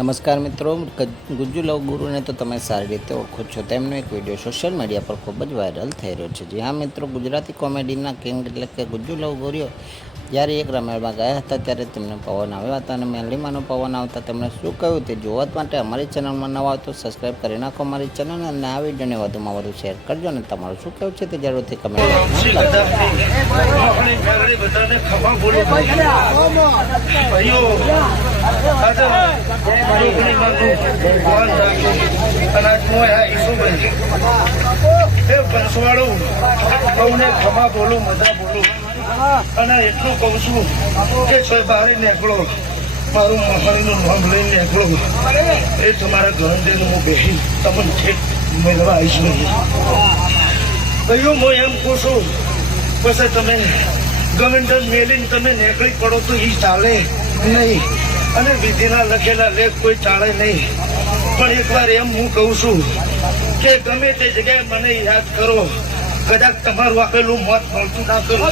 નમસ્કાર મિત્રો, ગુજ્જુ લવ ગુરુને તો તમે સારી રીતે ઓળખો છો. તેમનો એક વિડીયો સોશિયલ મીડિયા પર ખૂબ જ વાયરલ થઈ રહ્યો છે. જી હા મિત્રો, ગુજરાતી કોમેડીના કિંગ એટલે કે ગુજ્જુ લવ ગુરુ જ્યારે એક રમેળમાં ગયા હતા ત્યારે તેમને પવન આવ્યા હતા અને મેલડીમાંનો પવન આવતા તેમણે શું કહ્યું તે જોવા માટે અમારી ચેનલમાં નવા હોય તો સબસ્ક્રાઈબ કરી નાખો અમારી ચેનલ અને આ વિડીયોને વધુમાં વધુ શેર કરજો અને તમારું શું કહેવું છે તે જરૂરથી કમેન્ટ અને એટલું કહું છું કે છો બહાર નીકળો, મારું મહાણીનું નામ લઈને નીકળો, એ તમારા ઘર હું બેસી તમને ઠેક મેળવા આવીશ નહીં. કહ્યું હું એમ કહું છું, પછી તમે ગમે મેલીને તમે નીકળી પડો તો એ ચાલે નહીં, અને વિધિના લખેલા લેખ કોઈ ચાલે નહીં. પણ એકવાર એમ હું કહું છું કે ગમે તે જગ્યાએ મને યાદ કરો, કદાચ તમારું આપેલું મત મળતું ના કરું.